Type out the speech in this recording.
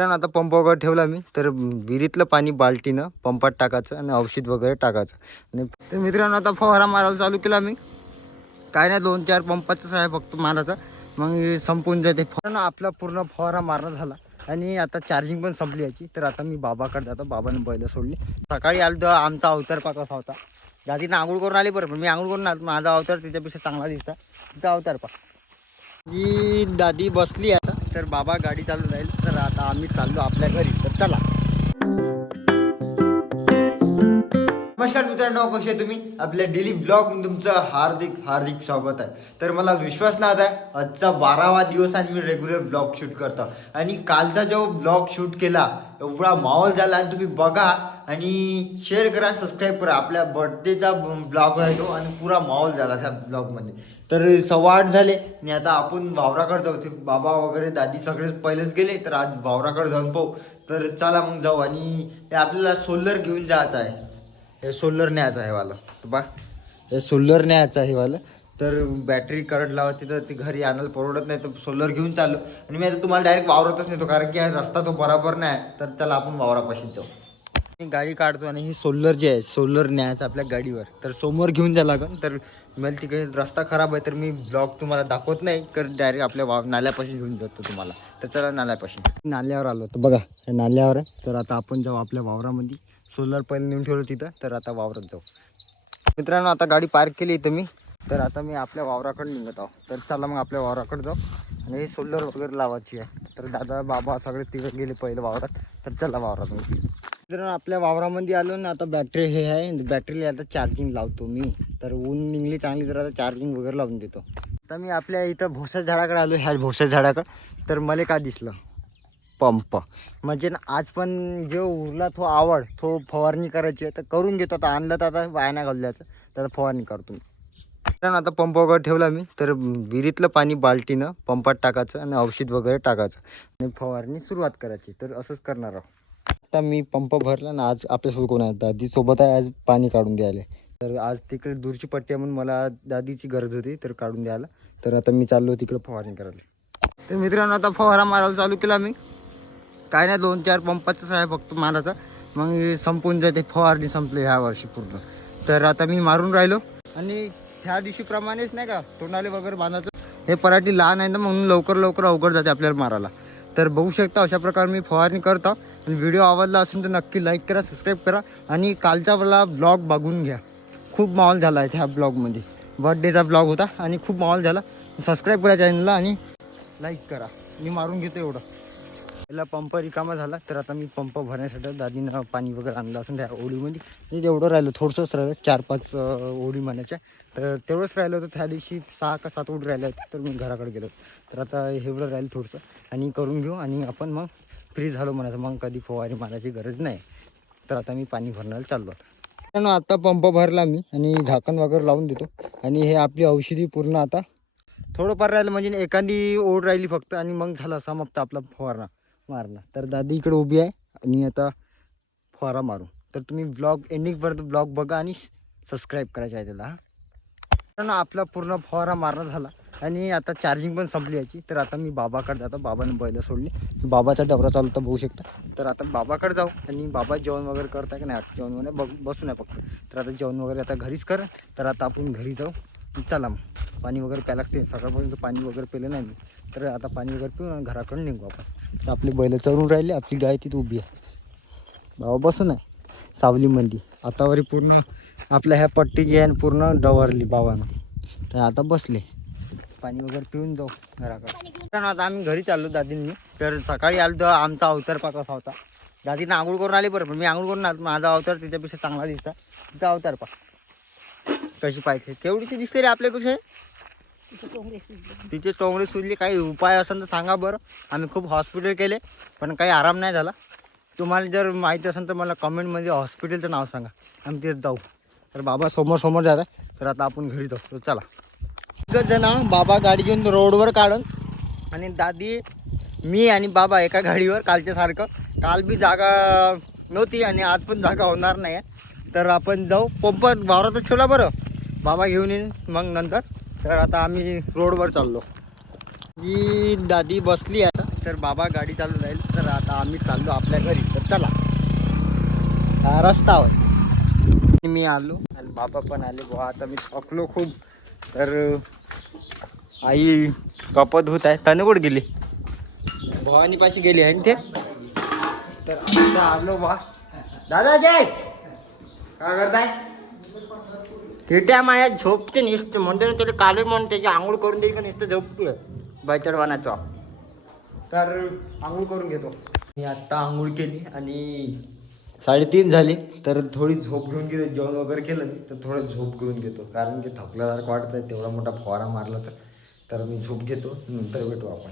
कारण आता पंप वगैरे ठेवला मी तर विहिरीतलं पाणी बाल्टीनं पंपात टाकायचं आणि औषध वगैरे टाकायचं. आणि तर मित्रांनो आता फवारा मारायला चालू केला मी. काय नाही दोन चार पंपाचंच आहे फक्त मारायचा. मग संपून जाते फवारा. आपला पूर्ण फवारा मारणं झाला. आणि आता चार्जिंग पण संपली याची. तर आता मी बाबाकडे जातो. बाबाने बैल सोडली. सकाळी आलो तर आमचा अवतार पा कसा होता दादीनं आंघोळ करून आली बरं पण मी आंघोळ करून आलो. माझा अवतार त्याच्यापेक्षा चांगला दिसता तिचा अवतार पा जी दादी बसली आता तर बाबा गाडी चालू राहील. तर आता आम्ही चाललो आपल्या घरी. तर चला. नमस्कार मित्रांनो कसे तुम्ही? आपल्या डेली ब्लॉग तुमचं हार्दिक हार्दिक स्वागत आहे. तर मला विश्वास नाही आहे आजचा बारावा दिवस आणि मी रेग्युलर ब्लॉग शूट करतो. आणि कालचा जो ब्लॉग शूट केला एवढा माहोल झाला आणि तुम्ही बघा आणि शेअर करा सबस्क्राईब करा. आपल्या बर्थडेचा ब्लॉग आहे तो आणि पुरा माहोल झाला त्या ब्लॉगमध्ये तर सव्वा आठ झाले आणि आता आपण वावराकडे जाऊ. ते बाबा वगैरे दादी सगळेच पहिलेच गेले तर आज वावराकडे जाऊन पाहू. तर चला मग जाऊ आणि हे आपल्याला सोलर घेऊन जायचं आहे. हे सोलर न्यायचं आहे वाला. बा हे सोलर न्यायचं आहे वाला. तर बॅटरी करंट लावते तर ती घरी आणायला परवडत नाही तर सोलर घेऊन चाललो. आणि मी आता तुम्हाला डायरेक्ट वावरतच नाही तो कारण की रस्ता तो बरोबर नाही तर चला आपण वावरापाशी जाऊ. मी गाडी काढतो आणि ही सोलर जी आहे सोलर न्यायचं आपल्या गाडीवर. तर समोर घेऊन जा लागन. तर मला तिकडे रस्ता खराब आहे तर मी ब्लॉग तुम्हाला दाखवत नाही तर डायरेक्ट आपल्या वाव नाल्यापाशी घेऊन जातो तुम्हाला. तर चला नाल्यापाशी. नाल्यावर आलो. तर बघा हे नाल्यावर आहे. तर आता आपण जाऊ आपल्या वावरामध्ये. सोलर पहिले नेऊन ठेवलं तिथं. तर आता वावरात जाऊ. मित्रांनो आता गाडी पार्क केली इथं मी. तर आता मी आपल्या वावराकडे निघत आहो. तर चला मग आपल्या वावराकडे जाऊ. आणि हे सोलर वगैरे लावायची आहे. तर दादा बाबा सगळे तिकडे गेले पहिले वावरात. तर चला वावरात मी मित्रांनो आपल्या वावरामध्ये आलो ना आता बॅटरी हे आहे. बॅटरीला आता चार्जिंग लावतो मी. तर ऊन निघली चांगली तर आता चार्जिंग वगैरे लावून देतो. आता मी आपल्या इथं भोसा झाडाकडे आलो ह्या भोसा झाडाकडं. तर मला काय दिसलं? पंप. म्हणजे ना आज पण जो उरला तो आवड तो फवारणी करायची आहे. तर करून घेतो आता आणलं तर आता वायना घालल्याचं तर फवारणी करतो कारण आता पंप वगैरे ठेवला मी. तर विहिरीतलं पाणी बाल्टीनं पंपात टाकायचं आणि औषध वगैरे टाकायचं. आणि फवारणी सुरुवात करायची. तर असंच करणार आहोत. आता मी पंप भरला ना आज आपल्यासोबत कोण आहे? दादी सोबत आहे आज पाणी काढून द्यायला. तर आज तिकडे दूरची पट्टी आहे म्हणून मला दादीची गरज होती तर काढून द्यायला. तर आता मी चाललो तिकडे फवारणी करायला. तर मित्रांनो आता फवारा मारायला चालू केला मी. काय नाही दोन चार पंपाचंच आहे फक्त मारायचा. मग हे संपून जाते फवारणी संपली ह्या वर्षी पूर्ण. तर आता मी मारून राहिलो. आणि ह्या दिवशीप्रमाणेच नाही का तोंडाले वगैरे बांधायचं. हे पराठी लहान आहे ना म्हणून लवकर लवकर अवघड जाते आपल्याला मारायला. तर बघू शकता अशा प्रकारे मी फवारणी करतो आणि व्हिडिओ आवडला असेल तर नक्की लाईक करा सबस्क्राईब करा. आणि कालचा मला ब्लॉग बघून घ्या. खूप माहोल झाला आहे त्या ब्लॉगमध्ये बर्थडेचा ब्लॉग होता आणि खूप माहोल झाला. सबस्क्राईब करा चॅनलला आणि लाईक करा. मी मारून घेतो एवढं. पहिला पंप रिकामा झाला तर आता मी पंप भरण्यासाठी दादीनं पाणी वगैरे आणलं असं त्या ओळीमध्ये म्हणजे तेवढं राहिलं थोडंसंच राहिलं चार पाच ओळी म्हणायच्या. तर तेवढंच राहिलं होतं त्या दिवशी सहा का सात ओढ राहिल्या तर मी घराकडे गेलो तर आता एवढं राहिलं थोडंसं आणि करून घेऊ आणि आपण मग फ्री झालो म्हणायचं. मग कधी फवारी मारायची गरज नाही. तर आता मी पाणी भरण्याला चाललो आता मित्रांनो, आता पंप भरला मी आणि झाकण वगैरे लावून देतो. आणि हे आपली औषधी पूर्ण आता. थोडंफार राहिलं म्हणजे एखादी ओढ राहिली फक्त आणि मग झालं समाप्त आपला फवारणा. मारला तर दादी इकडे उभी आहे आणि आता फवारा मारू. तर तुम्ही ब्लॉग एंडिंगपर्यंत ब्लॉग बघा आणि सबस्क्राईब करायचं आहे त्याला हा. आपला पूर्ण फवारा मारणं झाला आणि आता चार्जिंग पण संपली याची. तर आता मी बाबाकडे जातो. बाबाने बैलं सोडली. बाबाचा डबरा चालू तर बघू शकता. तर आता बाबाकडे जाऊ आणि बाबा जेवण वगैरे करता की नाही? जेवण वगैरे बघ बसून आहे फक्त. तर आता जेवण वगैरे आता घरीच कर. तर आता आपण घरी जाऊ. चला मग. पाणी वगैरे प्यायला लागते सकाळपर्यंत पाणी वगैरे पिलं नाही मी. तर आता पाणी वगैरे पिऊन घराकडून निघू आपण. आपली बैल चरून राहिले आपली गाय तिथे उभी आहे. भावा बसून आहे सावलीमध्ये. आतावरी पूर्ण आपल्या ह्या पट्टी जी आहे पूर्ण डवरली बाबानं तर आता बसले. पाणी वगैरे पिऊन जाऊ घराकडे. आता आम्ही घरी चाललो दादींनी. तर सकाळी आलो तर आमचा अवतार पा कसा होता. दादीनं आंघोळ करून आली बरं पण मी आंघोळ करून आलो. माझा अवतार तिच्यापेक्षा चांगला दिसता तिचा अवतार पा कशी पाहिजे तेवढीच दिसते रे आपल्यापेक्षा. तिचे टोंगरे सुजले. काही उपाय असेल तर सांगा बरं. आम्ही खूप हॉस्पिटल केले पण काही आराम नाही झाला. तुम्हाला जर माहिती असेल तर मला कमेंटमध्ये हॉस्पिटलचं नाव सांगा. आम्ही तिथे जाऊ. तर बाबा समोर समोर जात आहे तर आता आपण घरी जाऊ. तर चला. एकच जण बाबा गाडी घेऊन रोडवर काढून आणि दादी मी आणि बाबा एका गाडीवर कालच्या सारखं. काल बी जागा नव्हती आणि आज पण जागा होणार नाही आहे तर आपण जाऊ. पंप वावरातच ठेवला बरं. बाबा घेऊन येईन मग नंतर. तर आता आम्ही रोडवर चाललो. जी दादी बसली आता तर तर बाबा गाडी चालू राहील तर आता आम्ही चाललो आपल्या घरी. तर चला. रस्तावर रस्ता मी आलो. आणि बाबा पण आले. बुवा आता मी थकलो खूप. तर आई कपत होत आहे. तनु गेली? भवानी पाशी गेली आहे ना ते? तर आलो बा दादा जय काय करताय? तिट्या माया झोपते नुसते म्हणते ना त्याला काले म्हणून त्याची आंघोळ करून देईल का नुसतं झोपते बैतडवानाचा. तर आंघोळ करून घेतो. मी आत्ता आंघोळ केली आणि साडेतीन झाले. तर थोडी झोप घेऊन घेतो जेवण वगैरे केलं तर थोडं झोप घेऊन घेतो. कारण की थकल्यासारखं वाटत तेवढा मोठा फवारा मारला तर. तर मी झोप घेतो नंतर भेटू आपण.